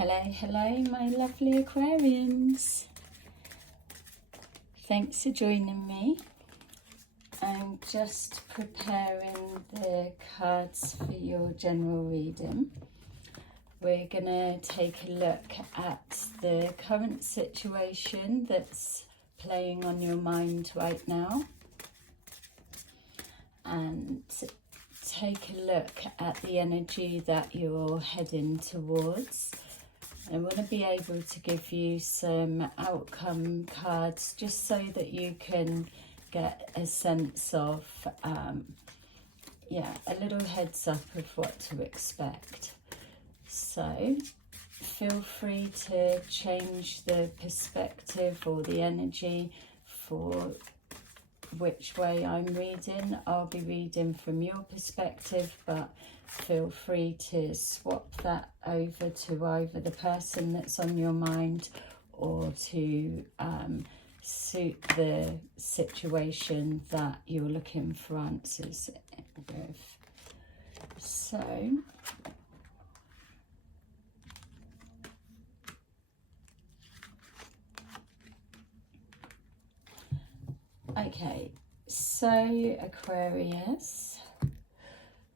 Hello, my lovely Aquarians. Thanks for joining me. I'm just preparing the cards for your general reading. We're going to take a look at the current situation that's playing on your mind right now, and take a look at the energy that you're heading towards. I want to be able to give you some outcome cards just so that you can get a sense of, a little heads up of what to expect. So feel free to change the perspective or the energy for which way I'm reading. I'll be reading from your perspective, but feel free to swap that over to either the person that's on your mind or to suit the situation that you're looking for answers with. So okay, so Aquarius,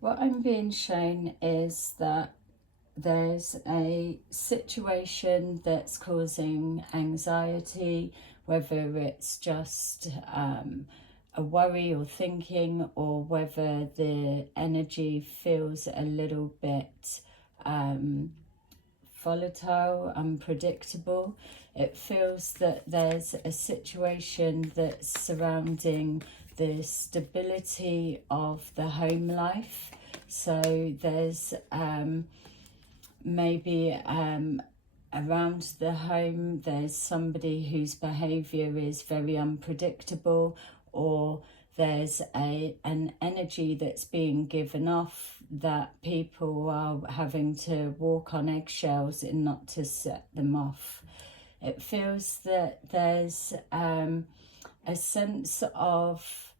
what I'm being shown is that there's a situation that's causing anxiety, whether it's just a worry or thinking, or whether the energy feels a little bit volatile, unpredictable. It feels that there's a situation that's surrounding the stability of the home life. So there's maybe around the home there's somebody whose behaviour is very unpredictable, or there's an energy that's being given off that people are having to walk on eggshells and not to set them off. It feels that there's a sense of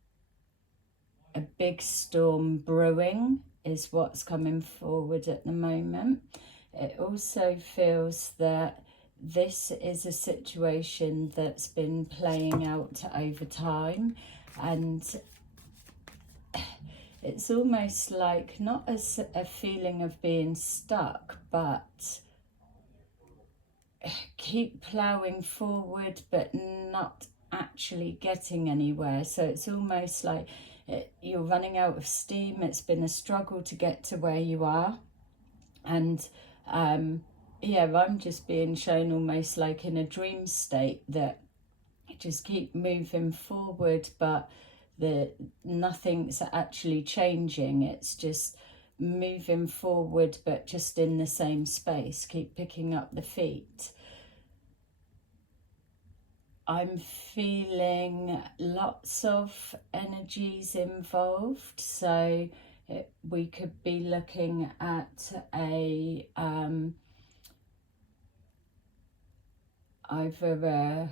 a big storm brewing is what's coming forward at the moment. It also feels that this is a situation that's been playing out over time, and it's almost like not as a feeling of being stuck, but keep ploughing forward but not actually getting anywhere. So it's almost like you're running out of steam. It's been a struggle to get to where you are, and I'm just being shown almost like in a dream state that you just keep moving forward, but nothing's actually changing. It's just moving forward but just in the same space, keep picking up the feet. I'm feeling lots of energies involved, so we could be looking at a either a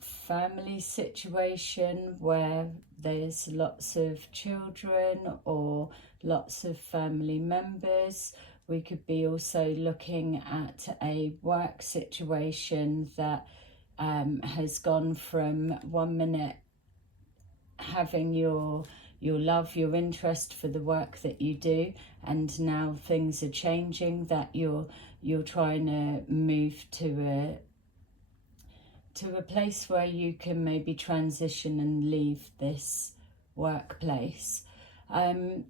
family situation where there's lots of children or lots of family members. We could be also looking at a work situation that has gone from 1 minute having your love, your interest for the work that you do, and now things are changing, that you're trying to move to a place where you can maybe transition and leave this workplace. I'm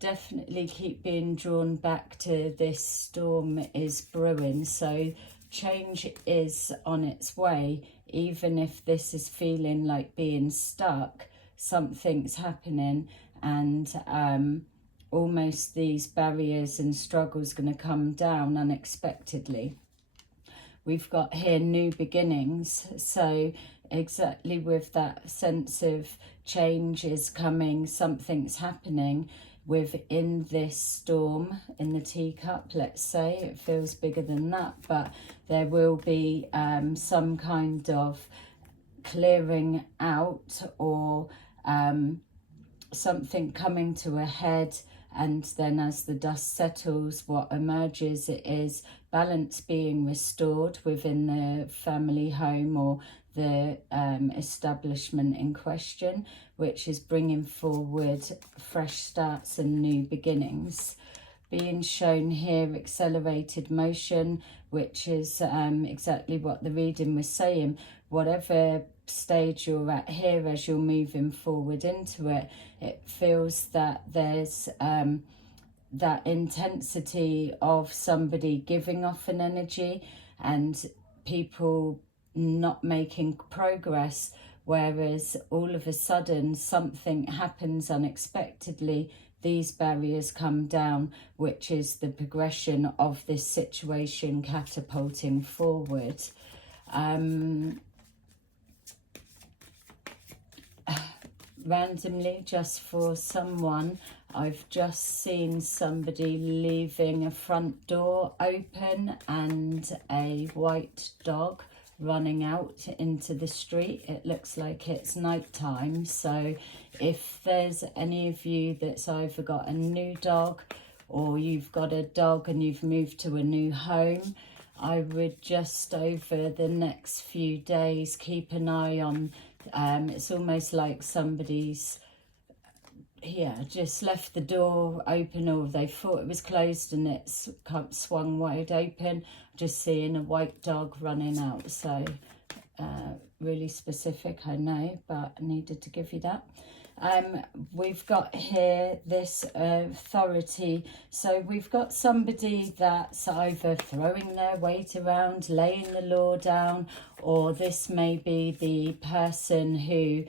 definitely keep being drawn back to this storm is brewing, so change is on its way. Even if this is feeling like being stuck, something's happening, and almost these barriers and struggles going to come down unexpectedly. We've got here new beginnings, so exactly with that sense of change is coming, something's happening within this storm in the teacup, let's say. It feels bigger than that, but there will be some kind of clearing out or something coming to a head, and then as the dust settles, what emerges is balance being restored within the family home or the establishment in question, which is bringing forward fresh starts and new beginnings. Being shown here accelerated motion, which is exactly what the reading was saying. Whatever stage you're at here, as you're moving forward into it, it feels that there's that intensity of somebody giving off an energy and people not making progress, whereas all of a sudden something happens unexpectedly. These barriers come down, which is the progression of this situation catapulting forward. Randomly, just for someone, I've just seen somebody leaving a front door open and a white dog running out into the street. It looks like it's nighttime, so if there's any of you that's either got a new dog or you've got a dog and you've moved to a new home, I would just over the next few days keep an eye on it's almost like somebody's just left the door open, or they thought it was closed and it's swung wide open. Just seeing a white dog running out. So really specific, I know, but I needed to give you that. We've got here this authority. So we've got somebody that's either throwing their weight around, laying the law down, or this may be the person who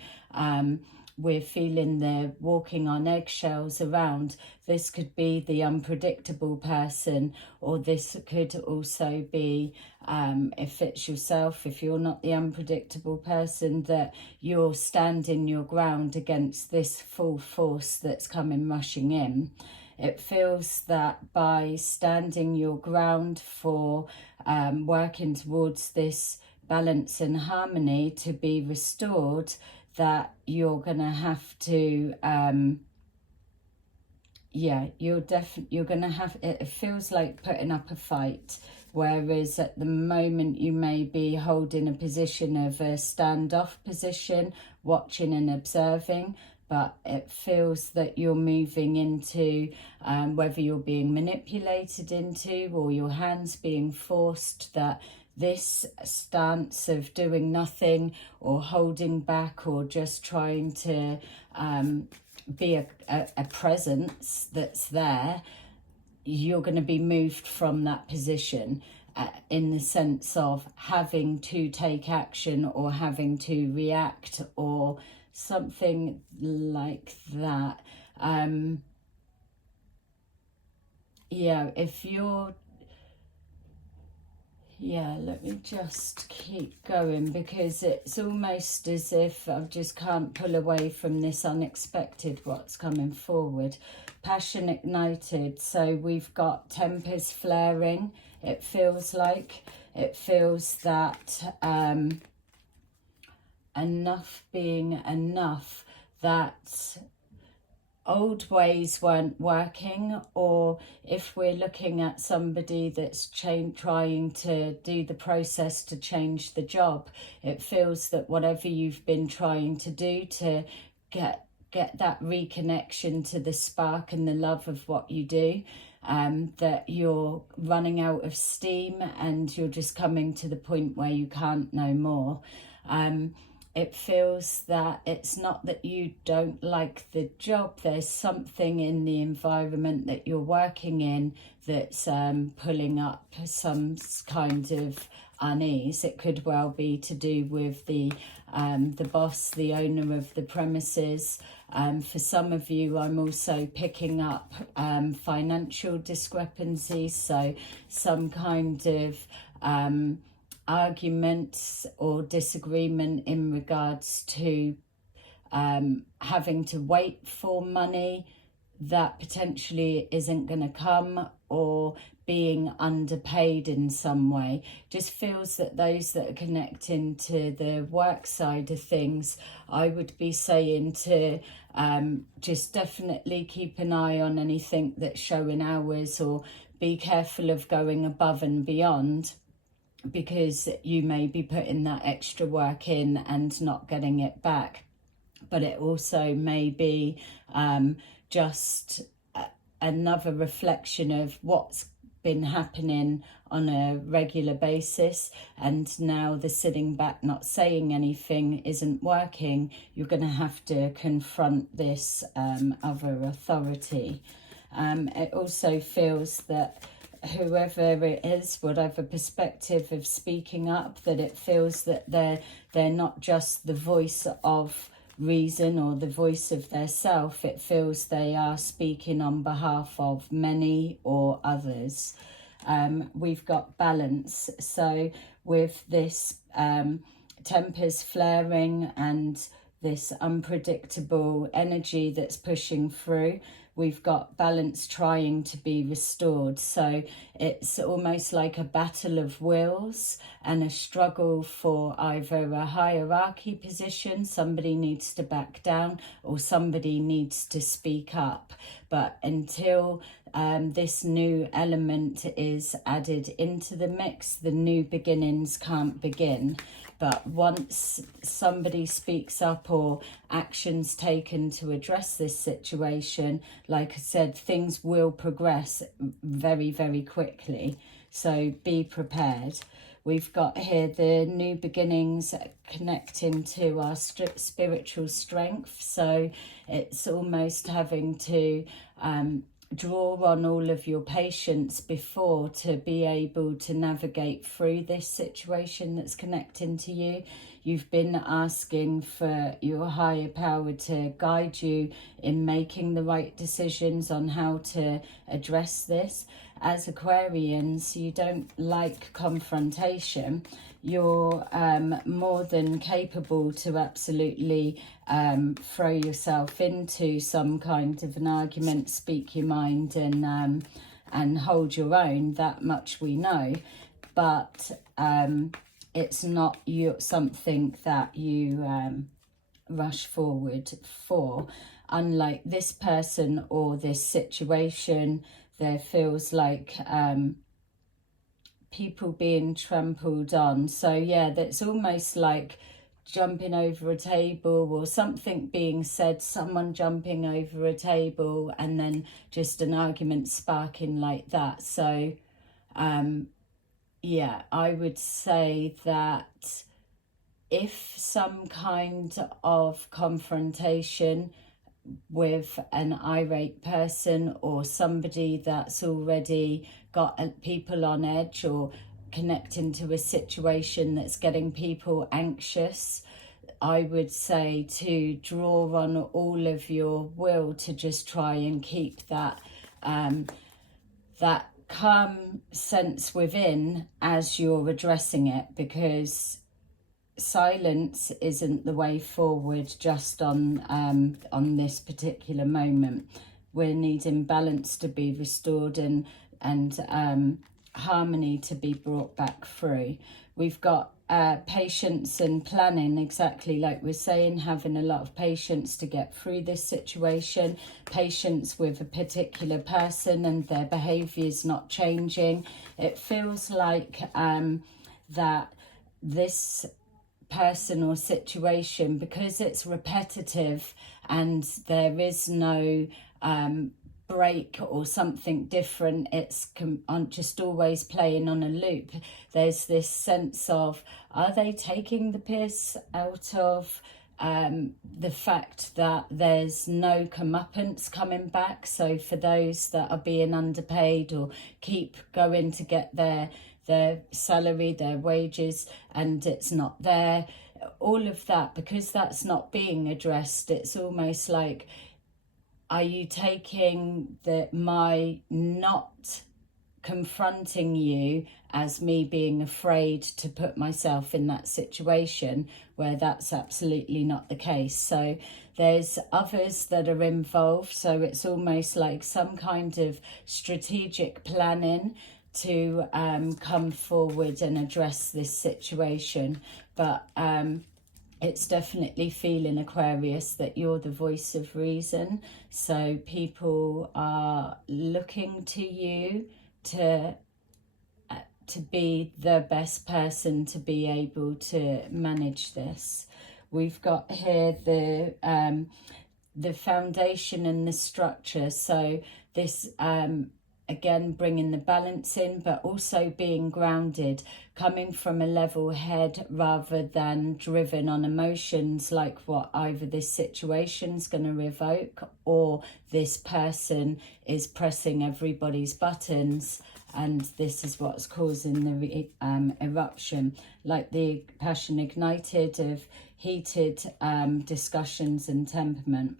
we're feeling they're walking on eggshells around. This could be the unpredictable person, or this could also be, if it's yourself, if you're not the unpredictable person, that you're standing your ground against this full force that's coming rushing in. It feels that by standing your ground for working towards this balance and harmony to be restored, that you're gonna have to you're gonna have it feels like putting up a fight, whereas at the moment you may be holding a position of a standoff position, watching and observing, but it feels that you're moving into whether you're being manipulated into or your hands being forced, that this stance of doing nothing or holding back or just trying to be a presence that's there, you're going to be moved from that position in the sense of having to take action or having to react or something like that. If you're let me just keep going, because it's almost as if I just can't pull away from this unexpected what's coming forward. Passion ignited, so we've got tempers flaring. It feels that enough being enough, that old ways weren't working, or if we're looking at somebody that's trying to do the process to change the job, it feels that whatever you've been trying to do to get that reconnection to the spark and the love of what you do, that you're running out of steam and you're just coming to the point where you can't no more. It feels that it's not that you don't like the job, there's something in the environment that you're working in that's pulling up some kind of unease. It could well be to do with the boss, the owner of the premises. For some of you, I'm also picking up financial discrepancies, so some kind of arguments or disagreement in regards to having to wait for money that potentially isn't going to come, or being underpaid in some way. Just feels that those that are connecting to the work side of things, I would be saying to just definitely keep an eye on anything that's showing hours, or be careful of going above and beyond, because you may be putting that extra work in and not getting it back. But it also may be just another reflection of what's been happening on a regular basis, and now the sitting back not saying anything isn't working. You're going to have to confront this other authority. It also feels that whoever it is, whatever perspective of speaking up, that it feels that they're not just the voice of reason or the voice of their self. It feels they are speaking on behalf of many or others. We've got balance. So with this tempers flaring and this unpredictable energy that's pushing through, we've got balance trying to be restored. So it's almost like a battle of wills and a struggle for either a hierarchy position, somebody needs to back down, or somebody needs to speak up. But until this new element is added into the mix, the new beginnings can't begin. But once somebody speaks up or action's taken to address this situation, like I said, things will progress very, very quickly. So be prepared. We've got here the new beginnings connecting to our spiritual strength. So it's almost having to draw on all of your patience before to be able to navigate through this situation that's connecting to you. You've been asking for your higher power to guide you in making the right decisions on how to address this. As Aquarians, you don't like confrontation. You're more than capable to absolutely throw yourself into some kind of an argument, speak your mind, and hold your own. That much we know. But it's not something that you rush forward for. Unlike this person or this situation, there feels like people being trampled on. So yeah, that's almost like jumping over a table, or something being said, someone jumping over a table, and then just an argument sparking like that. So yeah, I would say that if some kind of confrontation with an irate person, or somebody that's already got people on edge, or connecting to a situation that's getting people anxious, I would say to draw on all of your will to just try and keep that that calm sense within as you're addressing it, because silence isn't the way forward just on this particular moment. We're needing balance to be restored, and harmony to be brought back through. We've got patience and planning, exactly like we're saying, having a lot of patience to get through this situation, patience with a particular person and their behaviours not changing. It feels like that this person or situation, because it's repetitive and there is no break or something different, it's just always playing on a loop. There's this sense of, are they taking the piss out of the fact that there's no comeuppance coming back? So for those that are being underpaid or keep going to get their salary, their wages, and it's not there, all of that, because that's not being addressed, it's almost like, are you taking my not confronting you as me being afraid to put myself in that situation, where that's absolutely not the case. So there's others that are involved, so it's almost like some kind of strategic planning to come forward and address this situation. But it's definitely feeling, Aquarius, that you're the voice of reason. So people are looking to you to be the best person to be able to manage this. We've got here the foundation and the structure. So this again, bringing the balance in, but also being grounded, coming from a level head rather than driven on emotions, like what either this situation's going to evoke or this person is pressing everybody's buttons and this is what's causing the eruption, like the passion ignited of heated discussions and temperament.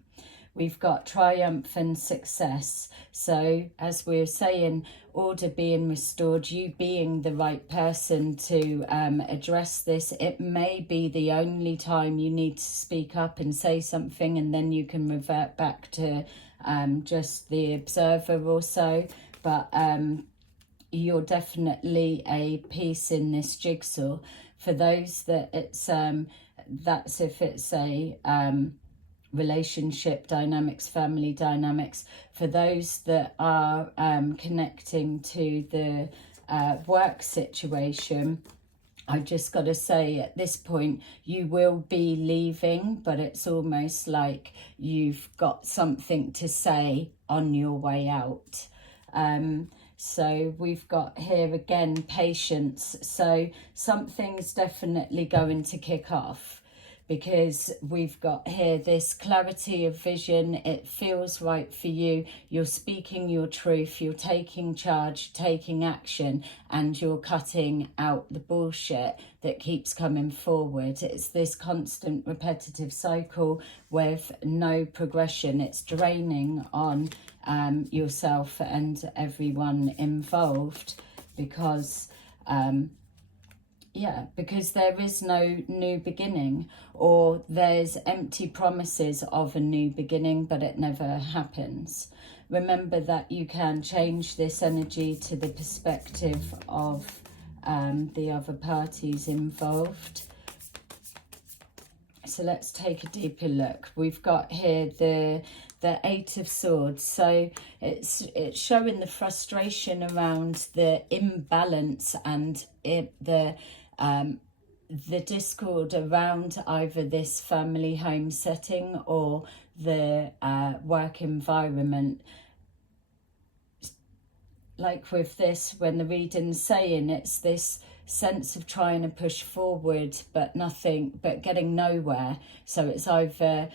We've got triumph and success. So as we were saying, order being restored, you being the right person to address this. It may be the only time you need to speak up and say something, and then you can revert back to just the observer or so. But you're definitely a piece in this jigsaw. For those that it's that's if it's a relationship dynamics, family dynamics. For those that are connecting to the work situation, I've just got to say at this point, you will be leaving, but it's almost like you've got something to say on your way out. So we've got here again, patience. So something's definitely going to kick off, because we've got here this clarity of vision. It feels right for you. You're speaking your truth. You're taking charge, taking action, and you're cutting out the bullshit that keeps coming forward. It's this constant repetitive cycle with no progression. It's draining on yourself and everyone involved, because because there is no new beginning, or there's empty promises of a new beginning, but it never happens. Remember that you can change this energy to the perspective of the other parties involved. So let's take a deeper look. We've got here the Eight of Swords. So it's showing the frustration around the imbalance and the discord around either this family home setting or the work environment. Like with this, when the reading's saying, it's this sense of trying to push forward but getting nowhere. So it's either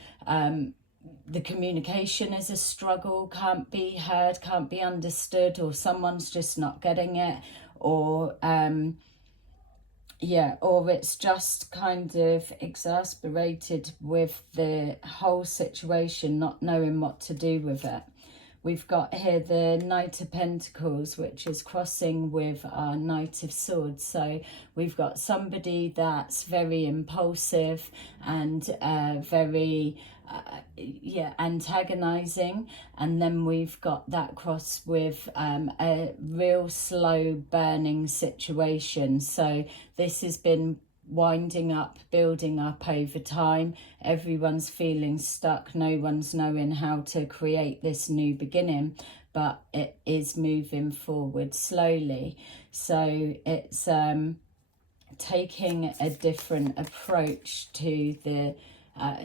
the communication is a struggle, can't be heard, can't be understood, or someone's just not getting it, or or it's just kind of exasperated with the whole situation, not knowing what to do with it. We've got here the Knight of Pentacles, which is crossing with our Knight of Swords. So we've got somebody that's very impulsive and very antagonizing, and then we've got that cross with a real slow burning situation. So this has been winding up, building up over time. Everyone's feeling stuck. No one's knowing how to create this new beginning, but it is moving forward slowly. So it's taking a different approach to the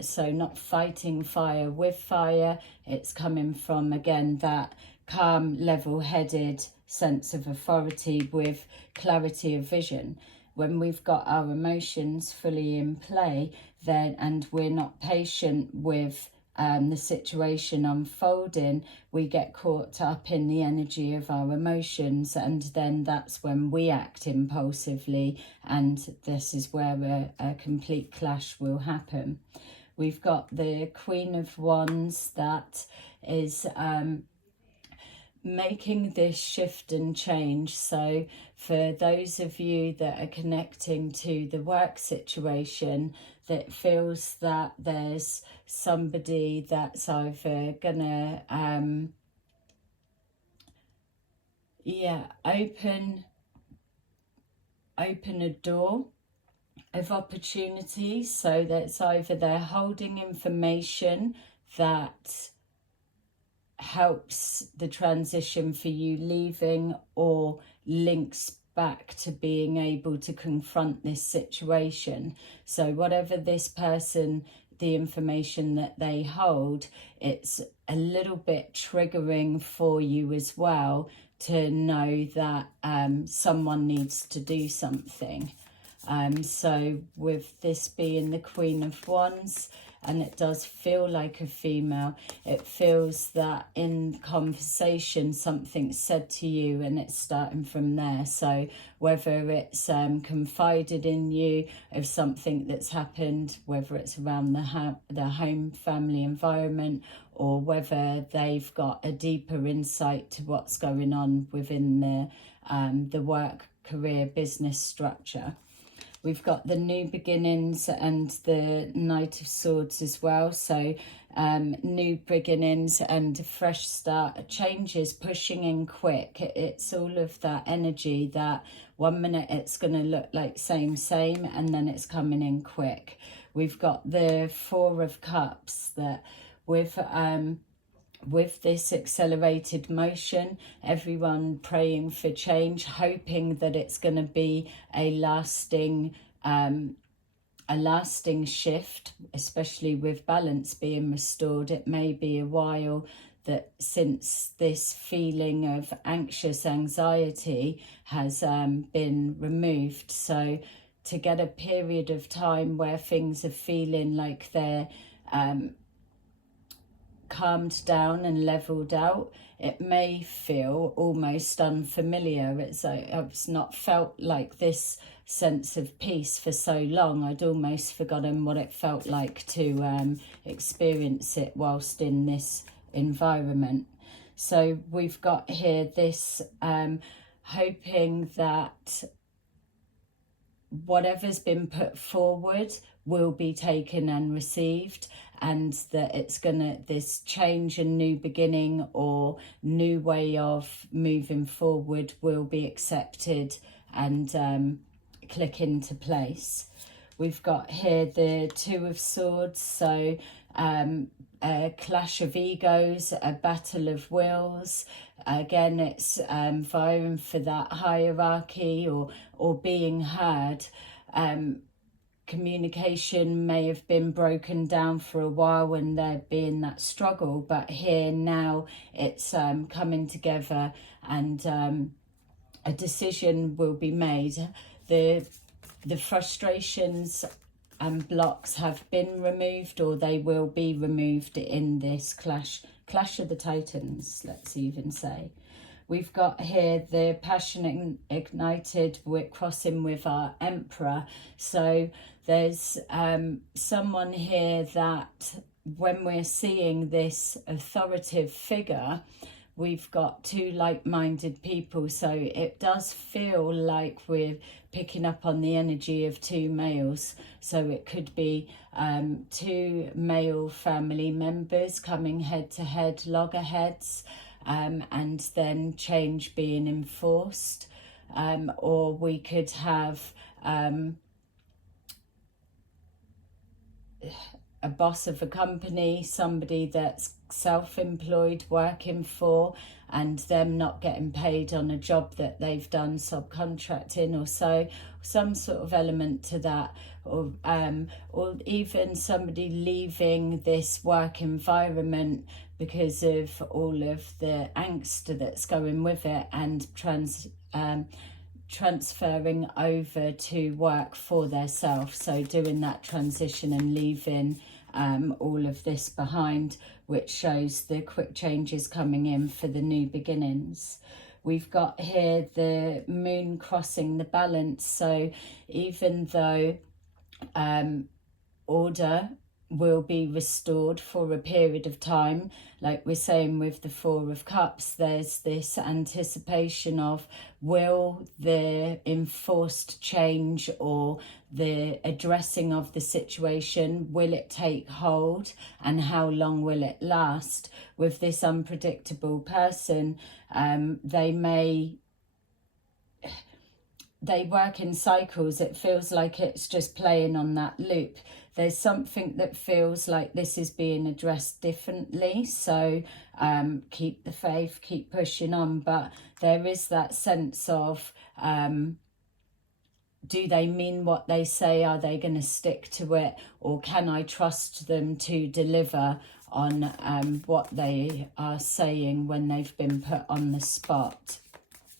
so not fighting fire with fire. It's coming from, again, that calm, level-headed sense of authority with clarity of vision. When we've got our emotions fully in play, then, and we're not patient with the situation unfolding, we get caught up in the energy of our emotions, and then that's when we act impulsively, and this is where a complete clash will happen. We've got the Queen of Wands, that is making this shift and change. So for those of you that are connecting to the work situation, that feels that there's somebody that's either gonna open a door of opportunity. So that's either they're holding information that helps the transition for you leaving, or links back to being able to confront this situation. So whatever this person, the information that they hold, it's a little bit triggering for you as well to know that someone needs to do something. So with this being the Queen of Wands, and it does feel like a female, it feels that in conversation something's said to you and it's starting from there. So whether it's confided in you of something that's happened, whether it's around the home family environment, or whether they've got a deeper insight to what's going on within the work, career, business structure. We've got the new beginnings and the Knight of Swords as well. So new beginnings and a fresh start, changes, pushing in quick. It's all of that energy that 1 minute it's going to look like same, and then it's coming in quick. We've got the Four of Cups, that with this accelerated motion, everyone praying for change, hoping that it's going to be a lasting shift, especially with balance being restored. It may be a while that since this feeling of anxious anxiety has been removed. So to get a period of time where things are feeling like they're calmed down and leveled out, it may feel almost unfamiliar. It's like I've not felt like this sense of peace for so long. I'd almost forgotten what it felt like to experience it whilst in this environment. So we've got here this hoping that whatever's been put forward will be taken and received, and that it's gonna, this change and new beginning or new way of moving forward will be accepted and click into place. We've got here the Two of Swords, so a clash of egos, a battle of wills. Again, it's vying for that hierarchy or being heard. Communication may have been broken down for a while and there being that struggle, but here now it's coming together, and a decision will be made. The frustrations and blocks have been removed, or they will be removed in this clash of the Titans, let's even say. We've got here the passion ignited, we're crossing with our Emperor. So there's someone here that when we're seeing this authoritative figure, we've got two like-minded people. So it does feel like we're picking up on the energy of two males. So it could be two male family members coming head to head, loggerheads, and then change being enforced. Or we could have a boss of a company, somebody that's self-employed working for, and them not getting paid on a job that they've done subcontracting or so, some sort of element to that, or even somebody leaving this work environment because of all of the angst that's going with it, and transferring over to work for themselves. So doing that transition and leaving all of this behind, which shows the quick changes coming in for the new beginnings. We've got here the moon crossing the balance. So even though order will be restored for a period of time. Like we're saying with the Four of Cups, there's this anticipation of, will the enforced change or the addressing of the situation, will it take hold, and how long will it last? With this unpredictable person, they work in cycles. It feels like it's just playing on that loop. There's something that feels like this is being addressed differently. So keep the faith, keep pushing on. But there is that sense of, do they mean what they say? Are they going to stick to it? Or can I trust them to deliver on what they are saying when they've been put on the spot?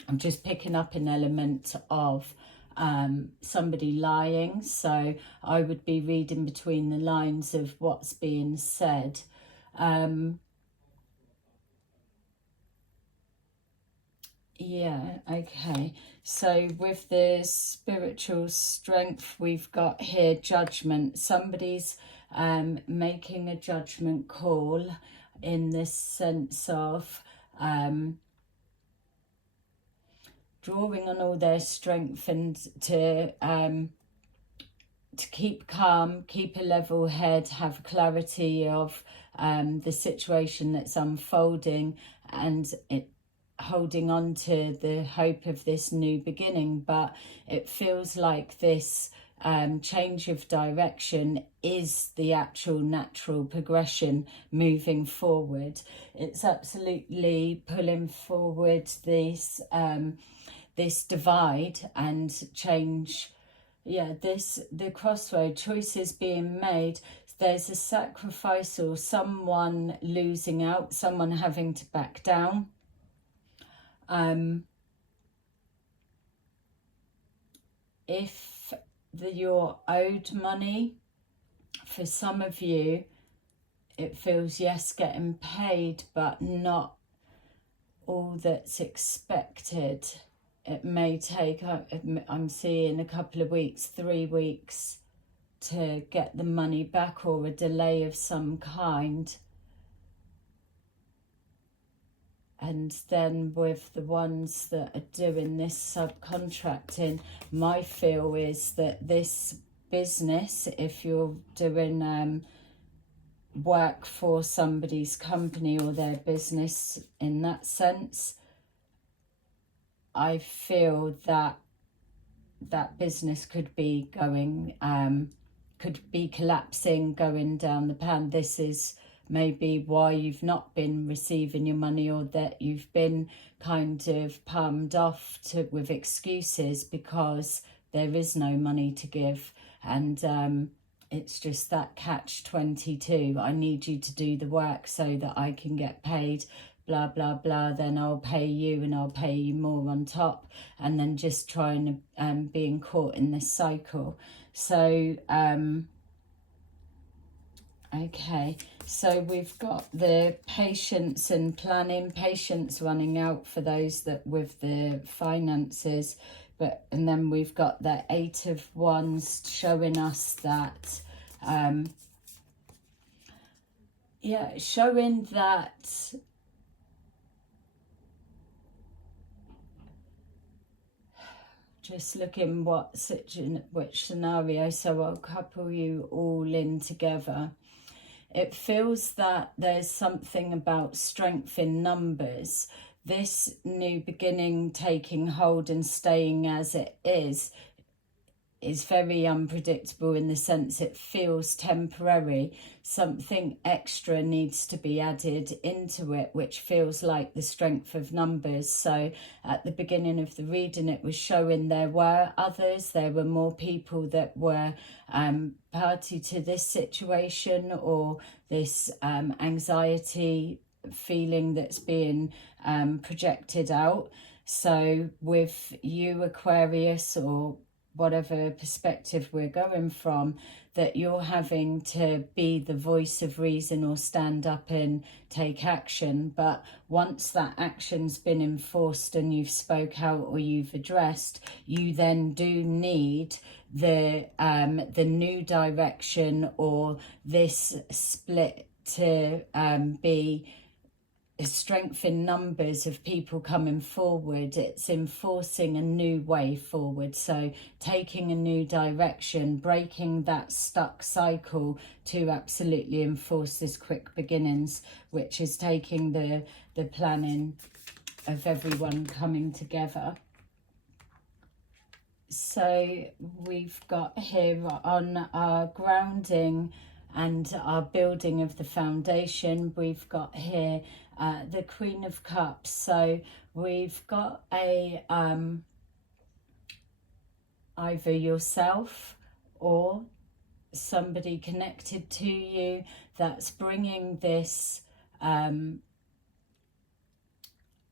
I'm just picking up an element of somebody lying. So I would be reading between the lines of what's being said. Yeah, okay. So with the spiritual strength, we've got here judgment. Somebody's making a judgment call in this sense of drawing on all their strength and to keep calm, keep a level head, have clarity of the situation that's unfolding, and holding on to the hope of this new beginning. But it feels like this change of direction is the actual natural progression moving forward. It's absolutely pulling forward this this divide and change. Yeah, the crossroad, choices being made. There's a sacrifice or someone losing out, someone having to back down. If you're owed money, for some of you, it feels, yes, getting paid, but not all that's expected. It may take, I'm seeing a couple of weeks, 3 weeks to get the money back, or a delay of some kind. And then with the ones that are doing this subcontracting, my feel is that this business, if you're doing work for somebody's company or their business in that sense, I feel that that business could be going, could be collapsing, going down the pan. This is maybe why you've not been receiving your money, or that you've been kind of palmed off with excuses because there is no money to give. And it's just that catch-22. I need you to do the work so that I can get paid, blah, blah, blah. Then I'll pay you, and I'll pay you more on top. And then just trying to being caught in this cycle. So, okay. So we've got the patience and planning, patience running out for those that with the finances. And then we've got the Eight of Wands showing us that, yeah, showing that just looking which scenario, so I'll couple you all in together. It feels that there's something about strength in numbers. This new beginning taking hold and staying as it is very unpredictable, in the sense it feels temporary. Something extra needs to be added into it, which feels like the strength of numbers. So at the beginning of the reading, it was showing there were others, there were more people that were party to this situation, or this anxiety feeling that's being projected out. So with you, Aquarius, or whatever perspective we're going from, that you're having to be the voice of reason or stand up and take action. But once that action's been enforced and you've spoke out or you've addressed, you then do need the new direction or this split to be strength in numbers of people coming forward. It's enforcing a new way forward, so taking a new direction, breaking that stuck cycle to absolutely enforce this quick beginnings, which is taking the planning of everyone coming together. So we've got here on our grounding and our building of the foundation, we've got here the Queen of Cups. So we've got a either yourself or somebody connected to you that's bringing this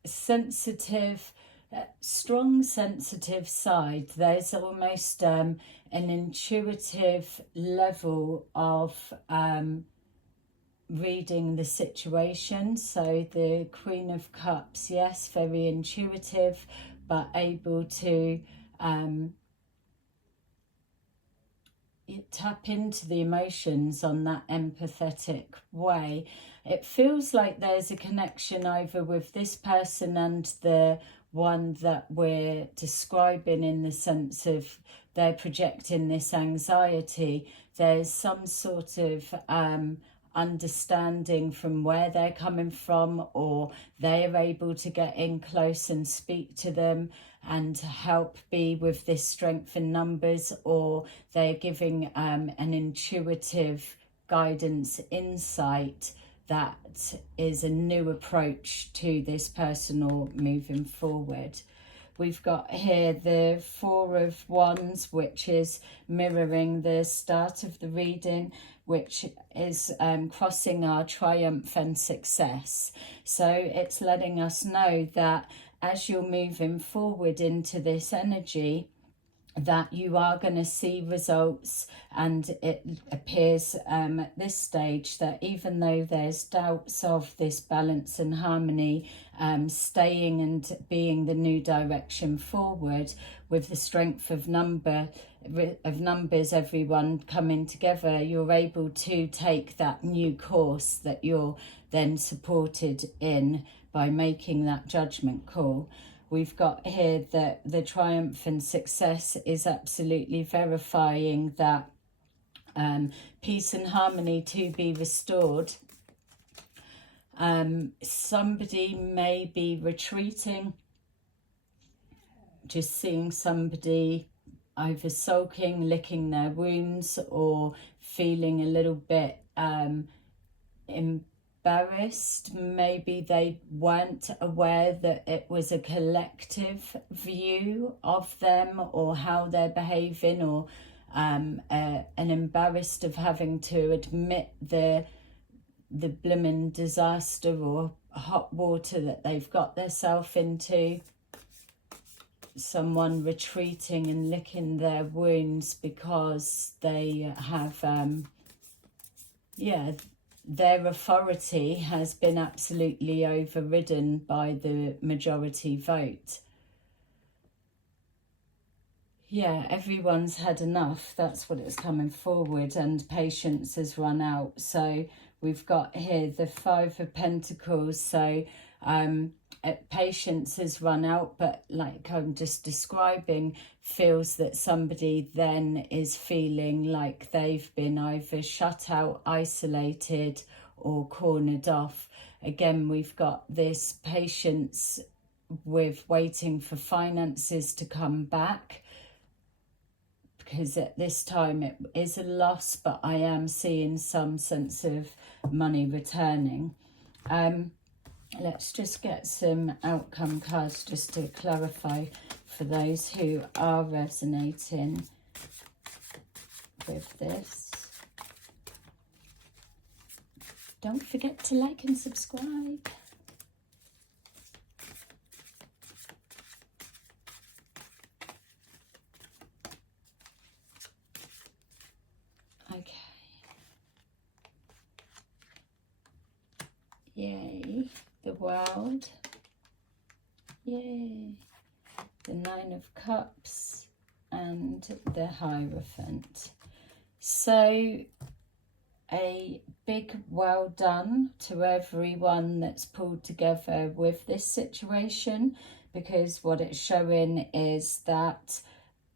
sensitive, strong sensitive side. There's almost an intuitive level of reading the situation. So the Queen of Cups, yes, very intuitive, but able to tap into the emotions on that empathetic way. It feels like there's a connection either with this person and the one that we're describing, in the sense of they're projecting this anxiety. There's some sort of understanding from where they're coming from, or they're able to get in close and speak to them and help be with this strength in numbers, or they're giving an intuitive guidance, insight that is a new approach to this person or moving forward. We've got here the Four of Wands, which is mirroring the start of the reading, which is crossing our triumph and success. So it's letting us know that as you're moving forward into this energy, that you are going to see results. And it appears at this stage that even though there's doubts of this balance and harmony staying and being the new direction forward, with the strength of numbers, everyone coming together, you're able to take that new course that you're then supported in by making that judgment call. We've got here that the triumph and success is absolutely verifying that peace and harmony to be restored. Somebody may be retreating, just seeing somebody either sulking, licking their wounds, or feeling a little bit embarrassed. Maybe they weren't aware that it was a collective view of them or how they're behaving, or an embarrassed of having to admit the blooming disaster or hot water that they've got themselves into. Someone retreating and licking their wounds because they have their authority has been absolutely overridden by the majority vote. Yeah, everyone's had enough. That's what it's coming forward, and patience has run out. So we've got here the Five of Pentacles. So patience has run out, but like I'm just describing, feels that somebody then is feeling like they've been either shut out, isolated, or cornered off. Again, we've got this patience with waiting for finances to come back, because at this time it is a loss, but I am seeing some sense of money returning. Let's just get some outcome cards just to clarify for those who are resonating with this. Don't forget to like and subscribe. World. Yay. The Nine of Cups and the Hierophant. So a big well done to everyone that's pulled together with this situation, because what it's showing is that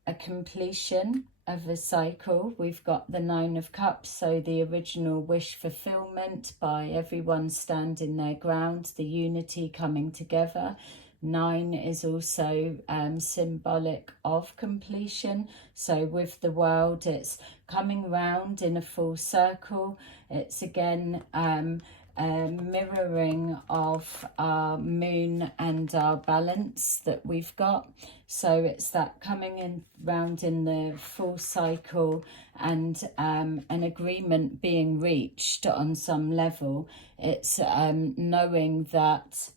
a completion of a cycle. We've got the Nine of Cups, so the original wish fulfillment by everyone standing their ground, the unity coming together. 9 is also symbolic of completion. So with the world, it's coming round in a full circle. It's again mirroring of our moon and our balance that we've got. So it's that coming in round in the full cycle and an agreement being reached on some level. It's knowing that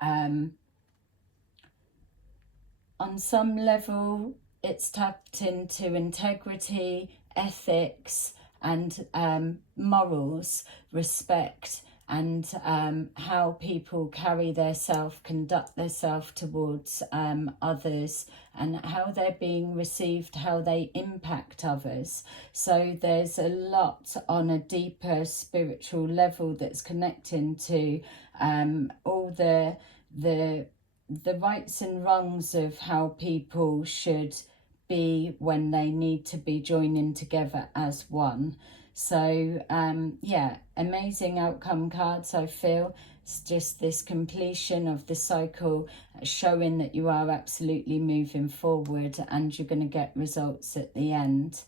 on some level it's tapped into integrity, ethics, and morals, respect, and how people carry themselves, conduct themselves towards others, and how they're being received, how they impact others. So there's a lot on a deeper spiritual level that's connecting to all the rights and wrongs of how people should be when they need to be joining together as one. So yeah, amazing outcome cards. I feel it's just this completion of the cycle, showing that you are absolutely moving forward and you're going to get results at the end.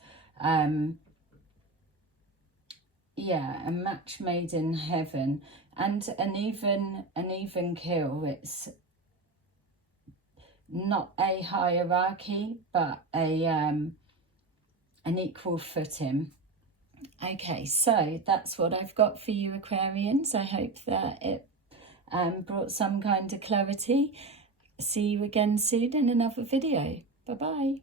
Yeah, a match made in heaven, and an even kill. It's not a hierarchy, but a an equal footing. Okay, so that's what I've got for you, Aquarians. I hope that it brought some kind of clarity. See you again soon in another video. Bye bye.